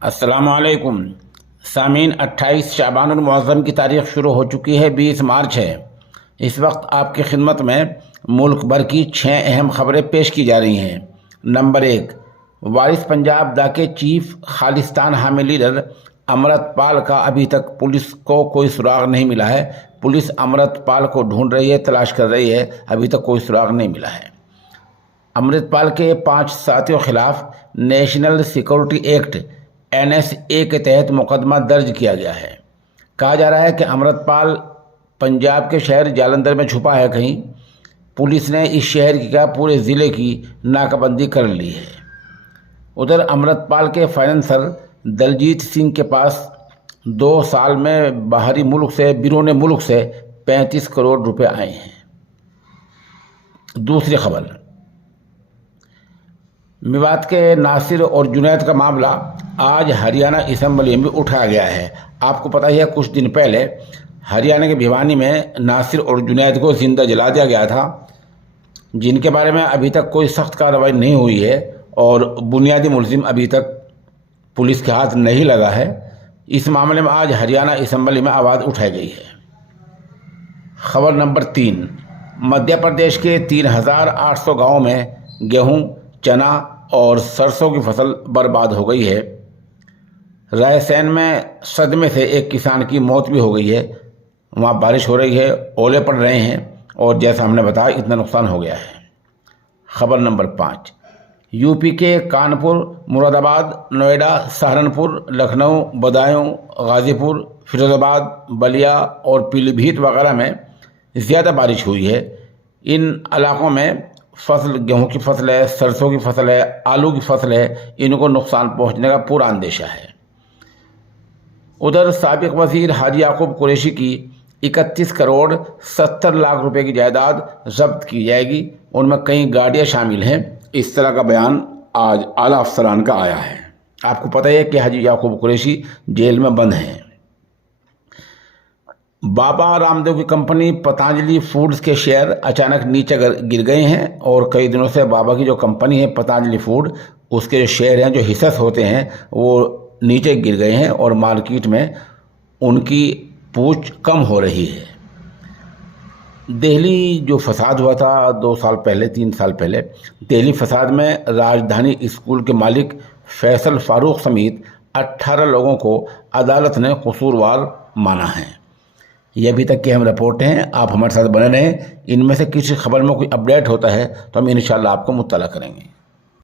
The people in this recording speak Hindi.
अस्सलामुअलैकुम सामीन 28 शाबानुल मुअज़्ज़म की तारीख़ शुरू हो चुकी है। 20 मार्च है। इस वक्त आपकी खिदमत में मुल्क भर की 6 अहम खबरें पेश की जा रही हैं। नंबर 1, वारिस पंजाब दा के चीफ खालिस्तान हामी लीडर अमृतपाल का अभी तक पुलिस को कोई सुराग नहीं मिला है। पुलिस अमृतपाल को ढूंढ रही है, तलाश कर रही है, अभी तक कोई सुराग नहीं मिला है। अमृतपाल के 5 साथियों के खिलाफ नेशनल सिक्योरिटी एक्ट NSA के तहत मुकदमा दर्ज किया गया है। कहा जा रहा है कि अमृतपाल पंजाब के शहर जालंधर में छुपा है कहीं। पुलिस ने इस शहर की क्या पूरे ज़िले की नाकाबंदी कर ली है। उधर अमृतपाल के फाइनेंसर दलजीत सिंह के पास 2 साल में बिरून मुल्क से 35 करोड़ रुपए आए हैं। दूसरी खबर, मेवात के नासिर और जुनैद का मामला आज हरियाणा असम्बली में उठाया गया है। आपको पता ही है, कुछ दिन पहले हरियाणा के भिवानी में नासिर और जुनैद को जिंदा जला दिया गया था, जिनके बारे में अभी तक कोई सख्त कार्रवाई नहीं हुई है और बुनियादी मुलजिम अभी तक पुलिस के हाथ नहीं लगा है। इस मामले में आज हरियाणा असम्बली में आवाज़ उठाई गई है। खबर नंबर 3, मध्य प्रदेश के 3800 गाँव में गेहूँ, चना और सरसों की फसल बर्बाद हो गई है। रायसेन में सदमे से एक किसान की मौत भी हो गई है। वहाँ बारिश हो रही है, ओले पड़ रहे हैं और जैसा हमने बताया इतना नुकसान हो गया है। खबर नंबर 5, यूपी के कानपुर, मुरादाबाद, नोएडा, सहारनपुर, लखनऊ, बदायूं, गाज़ीपुर, फिरोज़ाबाद, बलिया और पीलीभीत वगैरह में ज़्यादा बारिश हुई है। इन इलाकों में गेहूं की फसल है, सरसों की फसल है, आलू की फसल है, इनको नुकसान पहुंचने का पूरा अंदेशा है। उधर साबिक वज़ीर हाजी याकूब कुरैशी की 31 करोड़ 70 लाख रुपए की जायदाद जब्त की जाएगी। उनमें कई गाड़ियां शामिल हैं। इस तरह का बयान आज आला अफसरान का आया है। आपको पता है कि हाजी याकूब कुरैशी जेल में बंद हैं। बाबा रामदेव की कंपनी पतंजलि फूड्स के शेयर अचानक नीचे गिर गए हैं और कई दिनों से बाबा की जो कंपनी है पतंजलि फूड, उसके जो शेयर हैं, जो हिस्से होते हैं, वो नीचे गिर गए हैं और मार्केट में उनकी पूछ कम हो रही है। दिल्ली जो फसाद हुआ था 2 साल पहले, 3 साल पहले, दिल्ली फसाद में राजधानी स्कूल के मालिक फैसल फारूक समेत 18 लोगों को अदालत ने कसूरवार माना है। ये अभी तक की हम रिपोर्टें हैं। आप हमारे साथ बने रहें। इनमें से किसी खबर में कोई अपडेट होता है तो हम इंशाल्लाह आपको मुत्तला करेंगे।